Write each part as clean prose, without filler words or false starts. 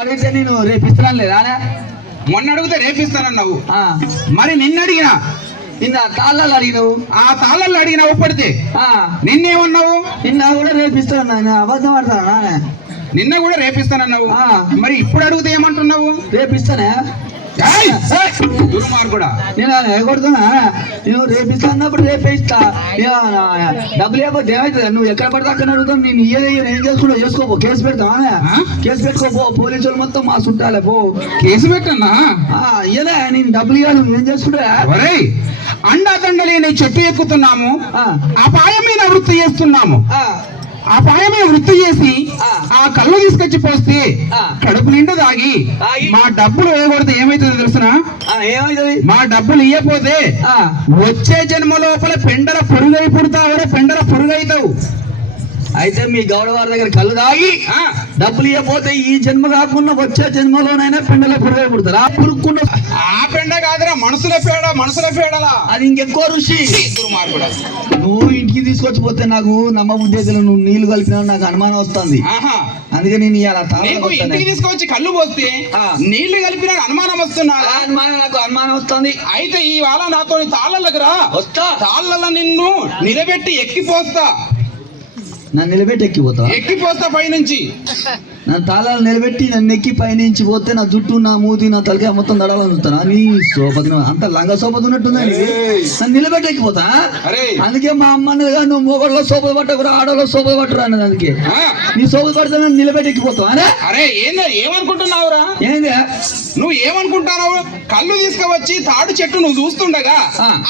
అడిగితే నేను రేపిస్తున్నాను లేదా? మొన్న అడిగితే రేపిస్తానన్నావు. మరి నిన్న అడిగినా నిన్న తాళ్ళలు అడిగినావు. ఆ తాళ్ళల్లో అడిగినావు పడితే నిన్నేమన్నావు? నిన్న కూడా రేపిస్తాను. అబద్ధం ఆడతానా? నిన్న కూడా రేపిస్తానన్నావు. మరి ఇప్పుడు అడిగితే ఏమంటున్నావు? రేపిస్తానే దుర్మార్గుడా. నేను ఎగొడుతున్నా. నేను రేపిస్తా అన్నప్పుడు రేపే ఇస్తా. డబ్బులు లేకపోతే ఏమవుతుంది? నువ్వు ఎక్కడ పడితే అక్కడ అడుగుతావు. నేను ఏం చేసుకుంటా చేసుకోపో. కేసు పెడతావా? కేసు పెట్టుకోపో. పోలీసు వాళ్ళు మొత్తం మా చుట్టాలే పో. కేసు పెట్టన్నా? ఇయ్యలే నేను డబ్బులు ఇవ్వాలి. నువ్వేం చేసుకుంటా? అండాదండలేని చెట్టు ఎక్కుతున్నాము, అపాయం మీద వృత్తి చేస్తున్నాము. అపాయమే వృత్తి చేసి ఆ కళ్ళు తీసుకొచ్చి పోస్తే కడుపు నిండా తాగి మా డబ్బులు వేయకూడదు. ఏమైతుందో తెలుసునా? ఏమైతుంది? మా డబ్బులు ఇయ్యపోతే వచ్చే జన్మ లోపల పెండల పురుగై పుడతావు. పెండల పురుగైతావు. అయితే మీ గౌడ వారి దగ్గర కళ్ళు తాగి డబ్బులు ఇవ్వకపోతే ఈ జన్మ కాకుండా వచ్చే జన్మలోనైనా పెండల పురుగై పుడతారా? పురుక్కున్న ఆ పెండ కాదురా, మనుషుల పేడ. మనుషుల పేడలా అది ఇంకెక్కువ రుచి. నువ్వు ఇంటికి తీసుకొచ్చిపోతే నాకు నమ్మ ఉద్దేశం. నువ్వు నీళ్లు కలిపినా నాకు అనుమానం వస్తుంది. అందుకే నేను ఇంటికి తీసుకొచ్చి కళ్ళు పోస్తే నీళ్లు కలిపినా అనుమానం వస్తున్నా. నాకు అనుమానం వస్తుంది. అయితే ఇవాళ నాతో తాళ్ళకు రా. వస్తా. తాళ్ళ నిన్ను నిలబెట్టి ఎక్కిపోస్తా. నన్ను నిలబెట్టి ఎక్కిపోతావా? ఎక్కిపోస్తా పైనుంచి. నన్ను తాళాలు నిలబెట్టి నన్ను ఎక్కి పైనుంచి పోతే నా జుట్టు, నా మూతి, నా తలకాయ మొత్తం దడాలని చూస్తానా? నీ సోపతి అంత లంగా సోపతి ఉన్నట్టుందా? నన్ను నిలబెట్టి ఎక్కిపోతా. అందుకే మా అమ్మ నువ్వు మొగోళ్ళ సోపతి పట్టకురా, ఆడోళ్ళ సోపతి పట్టరా అన్నది. అందుకే నీ సోపతి పడితే నన్ను నిలబెట్టి ఎక్కిపోతావు. అరే ఏమనుకుంటున్నావురా? ఏంది నువ్వు ఏమనుకుంటున్నావు? కళ్ళు తీసుకువచ్చి తాడు చెట్టు నువ్వు చూస్తుండగా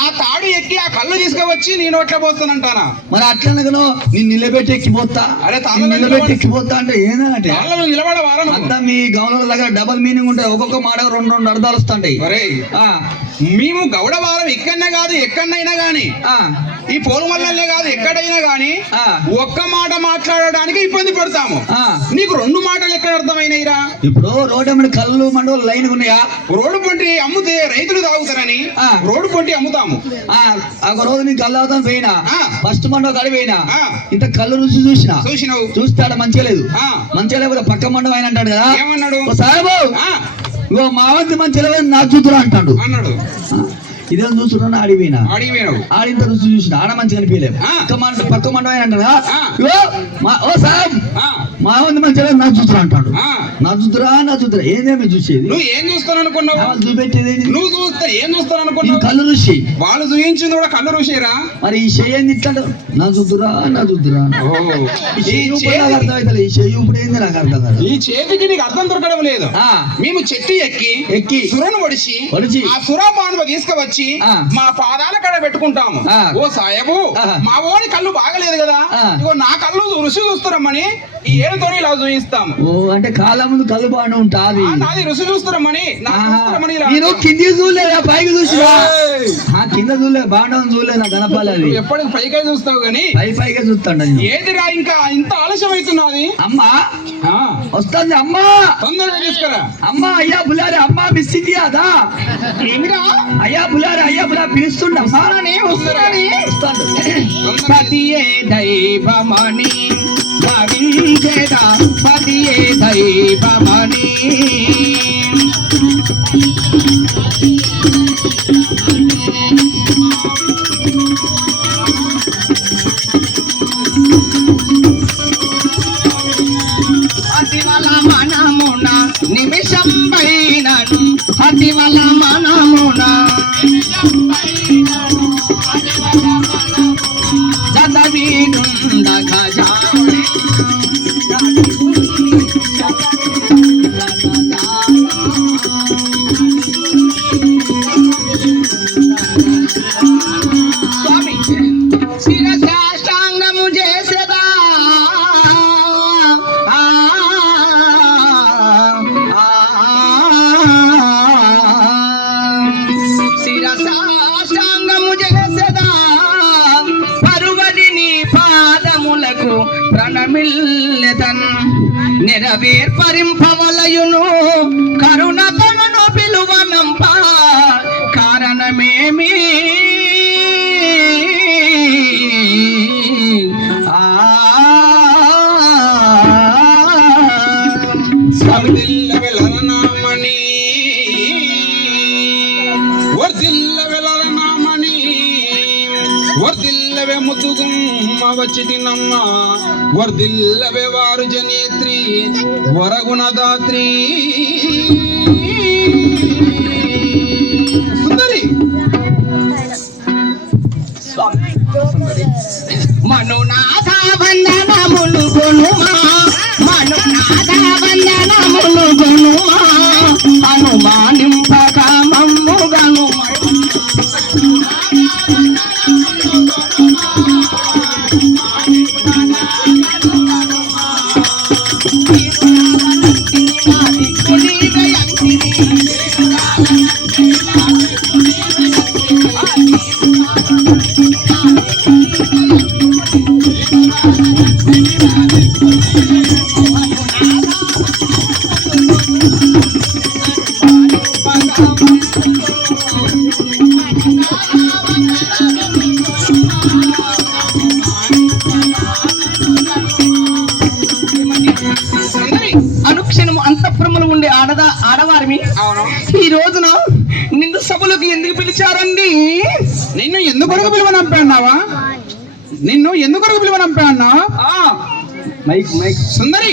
ఆ తాడు ఎక్కి ఆ కళ్ళు తీసుకువచ్చి నీ నోట్ల పోస్తానంటానా? మరి అట్లనగను నేను నిలబెట్టి ఎక్కిపోతా. అరే నిలబెట్టి ఎక్కిపోతా అంటే ఏంటంటే అంతా మీ గౌరవ దగ్గర డబల్ మీనింగ్ ఉంటాయి. ఒక్కొక్క మాట రెండు అర్థాలు వస్తాయి. మేము గౌడవారం ఇక్కడనే కాదు ఎక్కడైనా గాని, ఈ పోరుమల్లనే కాదు ఎక్కడైనా గాని ఒక్క మాట మాట్లాడడానికి ఇబ్బంది పడతాము. నీకు రెండు మాటలు ఎక్కడ అర్థమైనయిరా? ఇప్పుడు రోడ్డు మీద కళ్ళు మండలు లైన్ ఉన్నాయా? రోడ్డు పొంటి అమ్ముతే రైతులు తాగుతారని రోడ్డు పొంటి అమ్ముతాము. ఒక రోజు నీ కళ్ళు అవుతాను పోయినా, ఫస్ట్ మండవ కడి పోయినా, ఇంత కళ్ళు రుచి చూసినావు. చూస్తాడు మంచిగా లేదు. మంచిగా లేకపోతే పక్క మండవం ఆయన అంటాడు కదా, ఏమన్నాడు? సాహెబు ఇగో మా వంతు మంచిగా లేదు, నా చూతురా అంటాడు. అన్నాడు. ఇదేం చూస్తున్నా ఆడిపోయినా, ఆడింత రుచి చూసిన ఆడ మంచిగా అనిపించలేము. పక్క మండవం ఆయన అంటాడు కదా, ఓ సాహెబ్ మా వంతు మంచిగా లేదు, నా చూతురా అంటాడు. నా చూతురా ఏదేమి చూసేది? నువ్వు ఏం చూస్తాను అనుకున్నావు? చూపెట్టేది నువ్వు చూస్తా ఏం చూస్తాను అనుకున్నావు? కళ్ళు రుచి. వాళ్ళు చూపించింది కూడా కళ్ళు రుచిరా. మరి ఈ చెయ్యి ఇట్లాడు, నా చూతురా అర్థమైతే ఈ చెయ్యి ఇప్పుడు ఏంది నాకు అర్థం కాదు. ఈ చేతికి నీకు అర్థం దొరకడం లేదు. మేము చెట్టు ఎక్కి సురను ఒడిచి ఆ సురా పానువ తీసుకువచ్చి మా పాదాల కడ పెట్టుకుంటాము. ఓ సాయబు మా ఓని కళ్ళు బాగలేదు కదా, ఇగో నా కళ్ళు రుచి చూస్తారమ్మని ఈ ఏడుతో ఇలా చూపిస్తాము. అంటే కాలం ముందు కళ్ళు బాగానే ఉంటాది, నాది రుచి చూస్తారమ్మని. నేను కింది చూడలేదా పైకి చూసినా? కింద చూడలేదు, బాగా చూడలేదు. నాకు కనపాలి. ఎప్పటికి పైకే చూస్తావు గానీ పైకే చూస్తాడు. ఏదిరా ఇంకా ఇంత ఆలస్యం అవుతున్నది? అమ్మా వస్తుంది. అమ్మా తొందరగా తీసుకురా. అమ్మా అయ్యా బులారే, అమ్మా మిస్సింది అదా? అయ్యా బులారే, అయ్యా బులా పిలుస్తుండమ్మా. పతియే దైవమణి భావించేద, పతియే దైవమణి. అతివల మనమున నిమిషం పైనను, అతివల మనమున చదవీనుండగా స్వామి శిరశాష్టాంగము చేసేదా, శిరశాష్టాంగము చేసేదా, పరువది నీ పాదములకు ప్రణమిల్లెదన్ నెరవేర్పరింపవలయును కరుణతను పిలువనంప కారణమేమి? స్వామి వెళ్ళనామని వర్దిల్ల వెళ్ళనామని వర్దిల్లవే ముద్దుగుమ్మ వచ్చి తిన్నమ్మ వర్దిల్లవే వారు జనేత్రి వరగుణదాత్రి సుందరి మనునాథ వందనములు గొనుమా మనునాథ వందనములు గొనుమా అనుమానింపక మమ్ము గనుమా అనుక్షణము అంతఃపురములు ఉండే ఆడవారిని ఈ రోజున నిన్ను సభలోకి ఎందుకు పిలిచారండి? నిన్ను ఎందుకొరకు పిలువనంపా నిన్ను ఎందుకొరకు పిలువనంపా సుందరి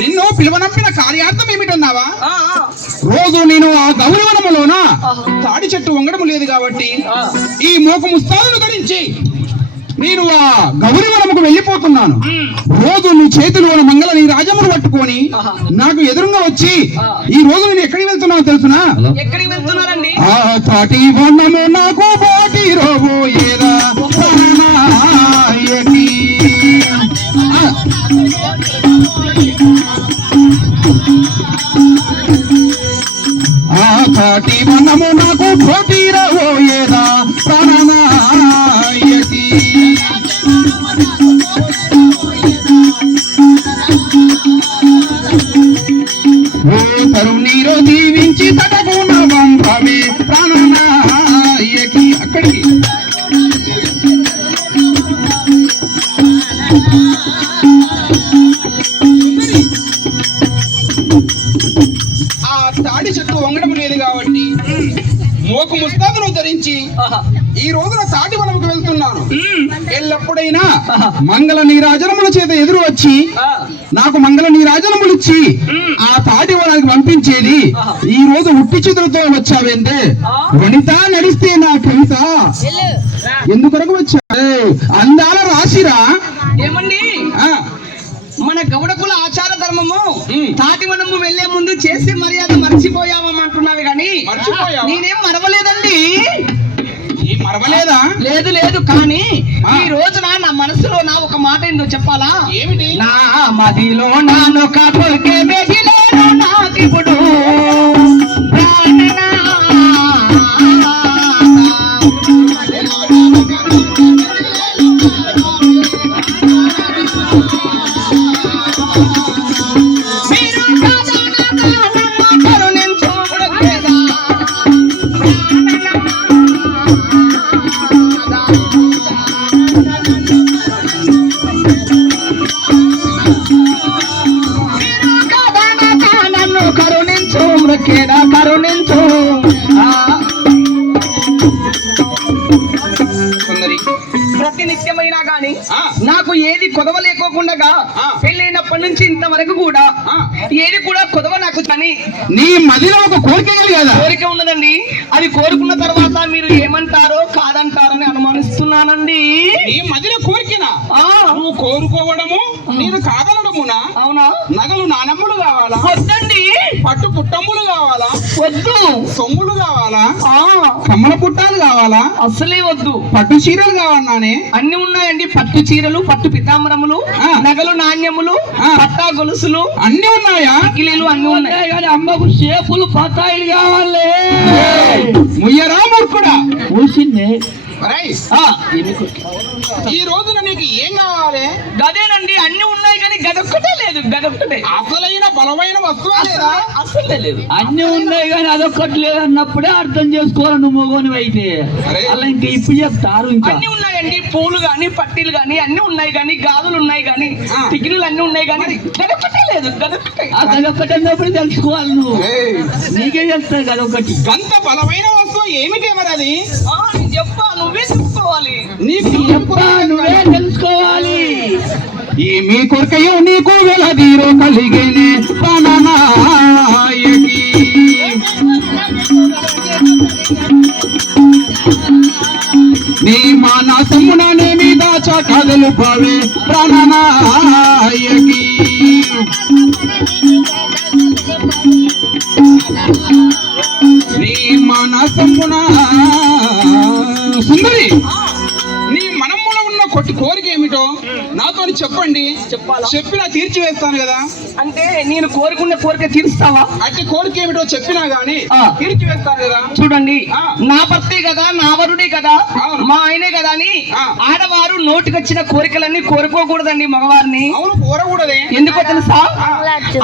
నిన్ను పిలువనంపిన కార్యార్థం ఏమిటన్నావా? రోజు నేను ఆ గౌరవనములోన తాడి చెట్టు వంగడం లేదు కాబట్టి ఈ మోక ముస్తాదును ధరించి నేను ఆ గౌరవనముకు వెళ్ళిపోతున్నాను. రోజు నీ చేతిలో మంగళ నీ రాజమును పట్టుకొని నాకు ఎదురుగా వచ్చి ఈ రోజు నేను ఎక్కడికి వెళ్తున్నావు తెలుసునా? ఎక్కడికి వెళ్తున్నారండి? ఆ తాటి వర్ణము నాకు పోటీ రోబో ఏదా ఆ తాటి వర్ణము నాకు పోటీ రోబో ఏదా ప్రాణనాయకి ఓ తరుణీరో దీవించి తటగుణ బంధమే ప్రాణనాయకి అక్కడికి ఆ తాడి చెట్టు వంగడం లేదు కాబట్టి మోకు ముస్తాదును ధరించి ఈ రోజున తాటి వనముకు వెళ్తున్నాను. ఎల్లప్పుడైనా మంగళ నీరాజనముల చేత ఎదురు వచ్చి నాకు మంగళ నీరాజనములు ఇచ్చి ఆ తాటి వనానికి పంపించేది ఈ రోజు ఉట్టి చేతులతో వచ్చావేంటే వనిత నడిస్తే నా కవిత ఎందుకొరకు వచ్చా అందాల రాశిరా ఏమండి మన గౌడకుల ఆచార ధర్మము తాటి వనము వెళ్లే ముందు చేసే మర్యాద మర్చిపోయామంటున్నావి కానీ నేనేం మరవలేదండి. మరవలేదా? లేదు లేదు, కానీ ఈ రోజున నా మనసులో నా ఒక మాట ఏందో చెప్పాలా? ఏమిటి? నా మదిలో నానొక కొరికే మెదిలేను నాకిప్పుడు కరుణించు. ప్రతి నిత్యమైనా గాని నాకు ఏది కొదవ లేకోకుండా పెళ్ళైనప్పటి నుంచి ఇంతవరకు కూడా ఏది కూడా కొదవ నాకు అని నీ మదిలో ఒక కోరిక కదా? కోరిక ఉన్నదండి. అది కోరుకున్న తర్వాత మీరు ఏమంటారో కాదంటారని అనుమానిస్తున్నానండి. నీ మదిలో కోరికనా? నువ్వు కోరుకోవడము నేను కాదనడమునా? అవునా? నగలు నానమ్ములు కావాలా? వద్దండి. పట్టు పుట్టమ్ములు కావాలా? వద్దు. సొమ్ములు కావాలా? కమ్మల పుట్టాలు కావాలా? అసలే వద్దు. పట్టు చీరలు కావాలనే? అన్ని ఉన్నాయండి. పట్టు చీరలు, పట్టు పితాంబరములు, నగలు నాణ్యములు, పట్టా గొలుసులు అన్ని ఉన్నాయా? కిలీలు అన్ని ఉన్నాయి. కానీ అమ్మకు షేపులు పతాయిలు కావాలి. ముయ్యరా మూర్ఖుడా? మూసింది ఈ రోజున నీకు ఏం కావాలి? గదేనండి, అన్ని ఉన్నాయి కానీ గదొక్కటే లేదు. గదొక్కటే అసలైన బలమైన వస్తువు లేదా? అసలే లేదు. అన్ని ఉన్నాయి కానీ అదొక్కటి లేదు అన్నప్పుడే అర్థం చేసుకోవాలి నువ్వు మొగోని అయితే. అలా ఇంకా ఇప్పుడు చెప్తారు. ఇంకా అన్ని ఉన్నాయండి, పూలు గాని పట్టీలు గాని అన్ని ఉన్నాయి కానీ, గాజులు ఉన్నాయి కానీ, టికెట్లు అన్ని ఉన్నాయి కానీ గదొక్కటే లేదు. గదొక్కటి అన్నప్పుడు తెలుసుకోవాలి నువ్వు. నీకే చెప్తావు గదొక్కటి. అంత బలమైన వస్తువు ఏమిటి మరి అది? చెప్పా, నువ్వే చెప్పుకోవాలి. నువ్వే తెలుసుకోవాలి. ఈ మీ కొరకయో నీకు వెలదీరో కలిగేనే ప్రాణనాయకి. నీ మానసముననే మీద చాటలు పావే ప్రాణనాయకి. నీ మానసమున సుందరి, నీ మనములో ఉన్న కోరిక ఏమిటో నాతో చెప్పండి. చెప్పినా తీర్చివేస్తాను కదా. అంటే నేను కోరుకున్న కోరిక తీరుస్తావా? అంటే కోరిక ఏమిటో చెప్పినా గానీ తీర్చివేస్తాను కదా. చూడండి, నా భర్తే కదా, నా వరుడే కదా, మా ఆయనే కదా అని ఆడవారు నోటికొచ్చిన కోరికలన్నీ కోరుకోకూడదండి. మగవారిని అవును, కోరకూడదే. ఎందుకో తెలుసా?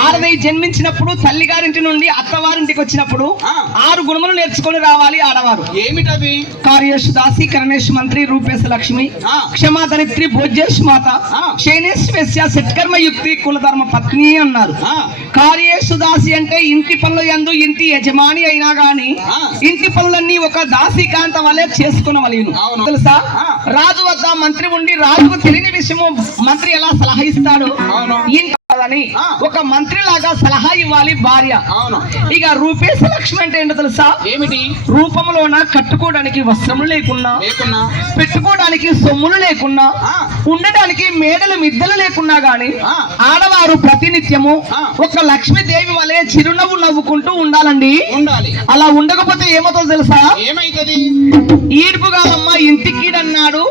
ఆడదై జన్మించినప్పుడు తల్లి గారింటి నుండి అత్తవారింటికి వచ్చినప్పుడు 6 గుణములు నేర్చుకొని రావాలి ఆడవారు. ఏమిటవి? కార్యేషు దాసి, కరణేష్ మంత్రి, రూపేశ లక్ష్మి, క్షమాధరిత్రి, భోజ్యేష్ మాత, శైనేష్ వేశ్య, సత్కర్మ యుక్తి, కులధర్మ పత్ని అన్నారు. కార్యేషు దాసి అంటే ఇంటి పనుల యందు ఇంటి యజమాని అయినా గాని ఇంటి పనులన్నీ ఒక దాసికాంత వల్లే చేసుకునవలేను. తెలుసా? రాజు వద్ద మంత్రి ఉండి రాజుకు తెలియని విషయము మంత్రి ఎలా సలహా ఇస్తాడు? ఇంటి ఒక మంత్రి లాగా సలహా ఇవ్వాలి భార్య. ఇక రూపేశ లక్ష్మి అంటే ఏంటో తెలుసా? ఏమిటి? రూపంలోన కట్టుకోవడానికి వస్త్రములు లేకున్నా, పెట్టుకోవడానికి సొమ్ములు లేకున్నా, ఉండడానికి మేడలు మిద్దలు లేకున్నా గాని ఆడవారు ప్రతినిత్యము ఒక లక్ష్మీదేవి వలె చిరునవ్వు నవ్వుకుంటూ ఉండాలండి. ఉండాలి. అలా ఉండకపోతే ఏమవుతుందో తెలుసా? ఏమైతుంది? ఈడుపుగాలమ్మ ఇంటి కీడన్నాడు,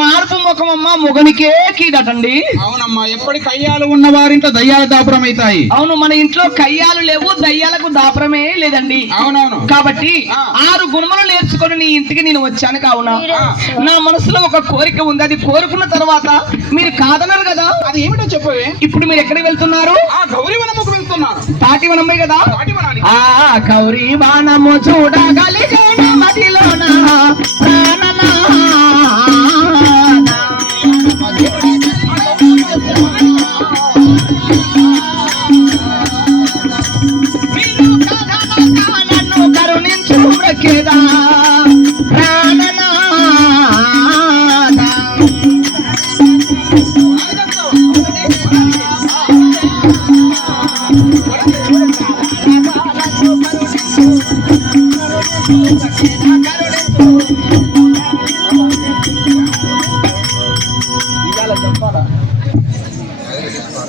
మార్పు ముఖమమ్మ మొగనికే కీడటండి. అవునమ్మా, ఎప్పటి కయ్యాలు ఉన్న వారింట్లో దయ్యాల దాపురం అవుతాయి. అవును, మన ఇంట్లో కయ్యాలు లేవు, దయ్యాలకు దాపురమే లేదండి. అవునవును. కాబట్టి 6 గుణములు నేర్చుకొని నీ ఇంటికి నేను వచ్చాను. కావున నా మనసులో ఒక కోరిక ఉంది. అది కోరుకున్న తర్వాత మీరు కాదన్నారు కదా. అది ఏమిటో చెప్పవే. ఇప్పుడు మీరు ఎక్కడికి వెళ్తున్నారు? గౌరీవనముకు వెళ్తున్నాను. తాటివనమే కదా. గౌరీవనము చూడగలిగాను మదిలోన కరుణించు బ్రకేదా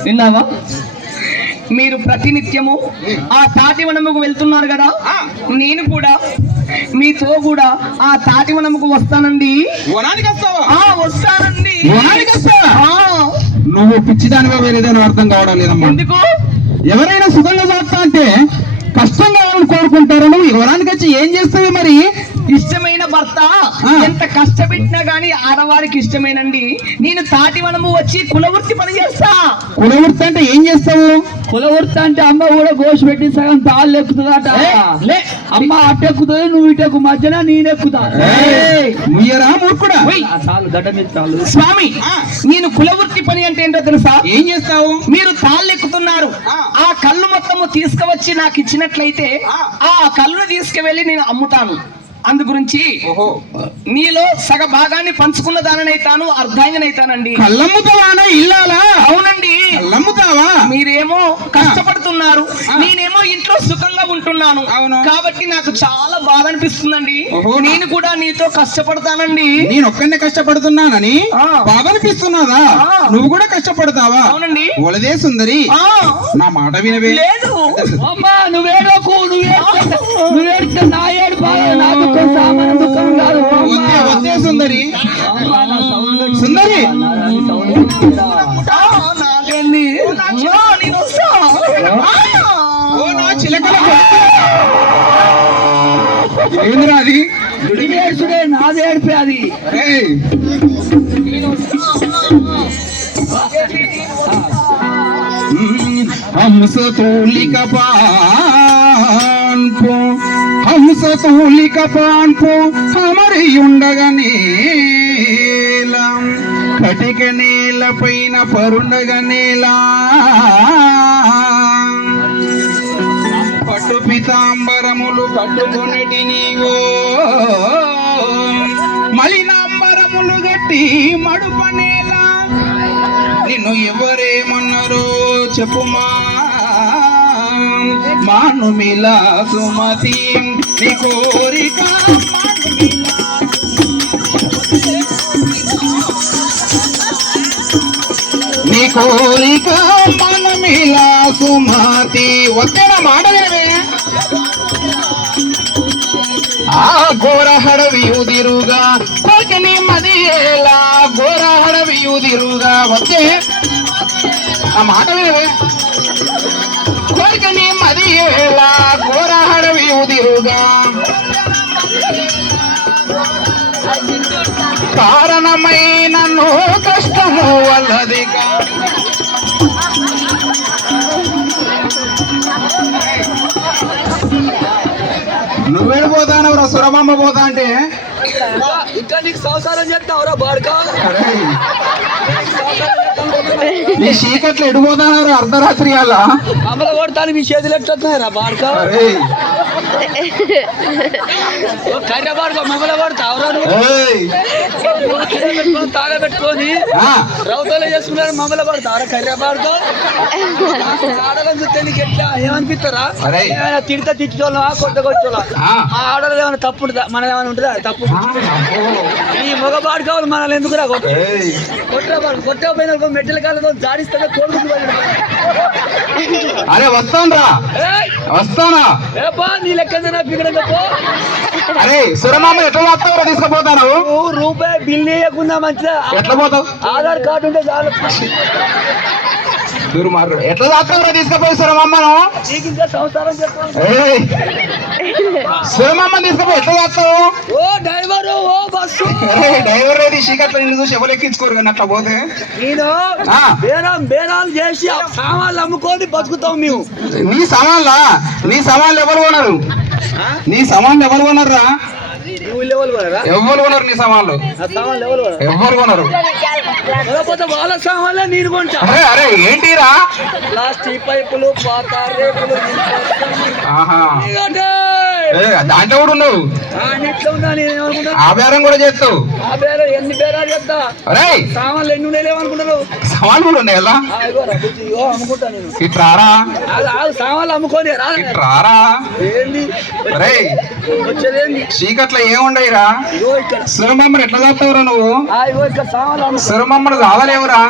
విన్నావా? మీరు ప్రతినిత్యము ఆ తాటివనముకు వెళ్తున్నారు కదా, నేను కూడా మీతో కూడా ఆ తాటివనముకు వస్తానండి. వనానికి వస్తావా? వస్తానండి. వనానికి వస్తావా? నువ్వు పిచ్చిదానిగా వేరేదేనో అర్థం కావడం లేదమ్మా. ఎందుకు? ఎవరైనా సుఖంగా సాగుతా అంటే కష్టం కావాలని కోరుకుంటారు. నువ్వు వనానికి వచ్చి ఏం చేస్తావు మరి? ఇష్టమైన భర్త ఎంత కష్టపెట్టినా గానీ ఆడవారికి ఇష్టమేనండి. నేను తాటివనము వచ్చి కులవృత్తి పని చేస్తా. కులవృత్తి అంటే ఏం చేస్తావు? కులవృత్తి అంటే అమ్మ కూడా గోషి పెట్టి సగం తాళ్ళు ఎక్కుతుందట. అమ్మ అట్టెక్కుతుంది, నువ్వు ఇటెక్కు, మధ్యన నేనెక్కుతా. స్వామి, నేను కులవృత్తి పని అంటే ఏంటో తెలుసా? ఏం చేస్తావు? మీరు తాళ్ళు ఎక్కుతున్నారు, ఆ కళ్ళు మొత్తము తీసుకువచ్చి నాకు ఇచ్చినట్లయితే ఆ కళ్ళును తీసుకువెళ్ళి నేను అమ్ముతాను. అందు గురించి నీలో సగ భాగాన్ని పంచుకున్న దానైతాను, అర్ధాంగనైతానండి. కళ్ళమ్ముతావానా? ఇల్లాలా? అవునండి. కళ్ళమ్ముతావా? మీరేమో కష్టపడుతున్నారు, నేనేమో ఇంట్లో సుఖంగా ఉంటున్నాను. కాబట్టి నాకు చాలా బాధ అనిపిస్తుందండి. నేను కూడా నీతో కష్టపడతానండి. నేను ఒక్కనే కష్టపడుతున్నానని బాధ అనిపిస్తున్నాదా? నువ్వు కూడా కష్టపడతావా? అవునండి. ఒలదే సుందరి, నా మాట వినవే. లేదు అమ్మా, నువ్వేడోకు, నువ్వేడితే నా ఏడు బాగా నాకు సుందరి. సుందరి ఏంద్రా అది? నాది ఏడిపే అది. హంస తూలిక పాన్పు హంస తూలిక పాన్పు అమరియుండగా నేల కటిక నేల పైన పరుండగా నేల పట్టు పితాంబరములు కట్టుకొనిటి నీవో మలినాంబరములు గట్టి మడుపనేలా నిన్ను ఎవరేమన్నారో చెప్పుమా మానుమిలా సుమతి నీ కోరిక నీ కోరిక మానుమిలా సుమతి వచ్చే నా మాట వినవే ఆ ఘోర ಹಡವಿಯುದಿರುಗ ಕೊರ್ಕನಿ ಮದಿಯೇಲ ಘೋರ ಹಡವಿಯುದಿರುಗ వచ్చే ఆ మాట వినవే కొర్కని మదియేల ఘోర ಹಡವಿಯುದಿರುಗ కారణమైన నో కష్టము వల్లదిక నువ్వేడు పోతానవరా సురమమ్మ పోతా అంటే ఇంకా నీకు సంసారం చేస్తావురా బాడుకా నీ చీకట్లు ఎడిపోతానవరా అర్ధరాత్రి అలా అమల కొడతాను మీ చేతులు ఎట్టున్నారా బాడుకా కర్ర బాడుకో మమ్మల్ని కొడతావురా తాగ పెట్టుకొని రౌతలో చేసుకున్నారు మమ్మల్ని కొడతావురా కర్ర బాడుకో ఆడలను చూస్తే నీకు ఎట్లా ఏమనిపిస్తారా తిడితే తిట్టుకోవాలా కొట్టకొచ్చులా ఆ ఆడలు ఏమైనా తప్పు ఉంటుందా మన ఏమైనా ఉంటుందా తప్పు ఈ మగ బాడుకోవాలి మనల్ని ఎందుకురా కొట్టకపోయిన మెట్టల కాళ్ళతో జాడిస్తే కోరుకుంటు అరే వస్తాను వస్తానా ఏపా నీ లెక్క అరే సురమామ ఎట్లా వస్తావు తీసుకుపోతాను రూపాయి బిల్ వేయకుండా మంచిదా ఎట్లా పోతావు ఆధార్ కార్డు ఉంటే చాలు ఎట్లా దాస్తావురా తీసుకుపోయి సురమమ్మను నీకు ఇంకా సంసారం చెప్తాను సురమమ్మని తీసుకుపోయి ఎట్లా దాస్తావు ఓ డ్రైవర్ ఓ బస్సు డ్రైవర్ ఏది చీకట్లో నిన్ను చూసి ఎవరు ఎక్కించుకోరు కానీ అట్లా పోతే నేను బేరాలు చేసి సామాన్లు అమ్ముకొని బతుకుతాం మేము నీ సామాన్లు ఎవరు కొనరు నీ సామాన్లు ఎవరు కొనరా ఎవరు కొనరు నీ సామాన్లు ఎవరు కొనరు వాళ్ళ సామాన్లే నేను కొంటా అరే ఏంటిరా ప్లాస్టిక్ పైపులు పాత రేపులు దాంట్లో కూడా ఉన్నావు ఆ బేరం కూడా చేస్తావు ఎన్ని బేరాలు చేస్తా సామాన్లు ఎన్ని ఉన్నాయి లేవనుకుంటారు సామాన్లు కూడా ఉన్నాయి ఎలా అమ్ముకుంటా నేను ఇట్రారా సామాన్లు అమ్ముకోని రారా ఏంది వచ్చేదేంది చీకట్లో ఏముండయిరా సురమమ్మని ఎట్లా చేస్తావురా నువ్వు ఇక్కడ సామాన్లు సురమమ్మను కావాలేవురా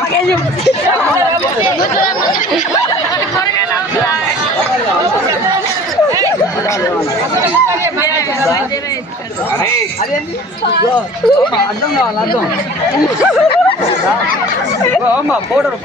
అర్థం కావాలి అర్థం అమ్మా పౌడర్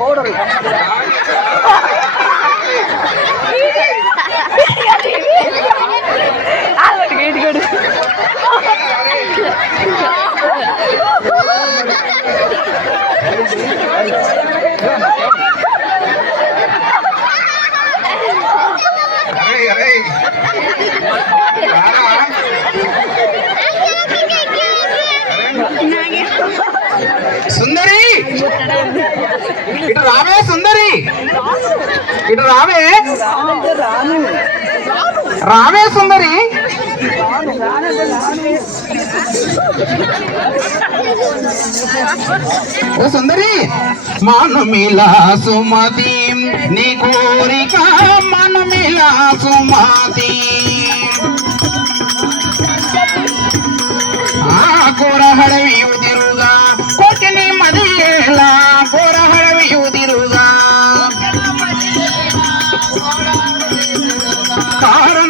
సుందరి ఇటు రావే సుందరి ఇటు రావే సుందరి ఓ సుందరి మానుమిలా సుమతి నీ కోరిక మానుమిలా సుమతి ಘೋರ ಹಡವಿಯುದಿರುಗ ಕೊಟ್ಟಿನಿ ಮದಿಯೇಲ ಘೋರ ಹಡವಿಯುದಿರುಗ ಕಾರಣ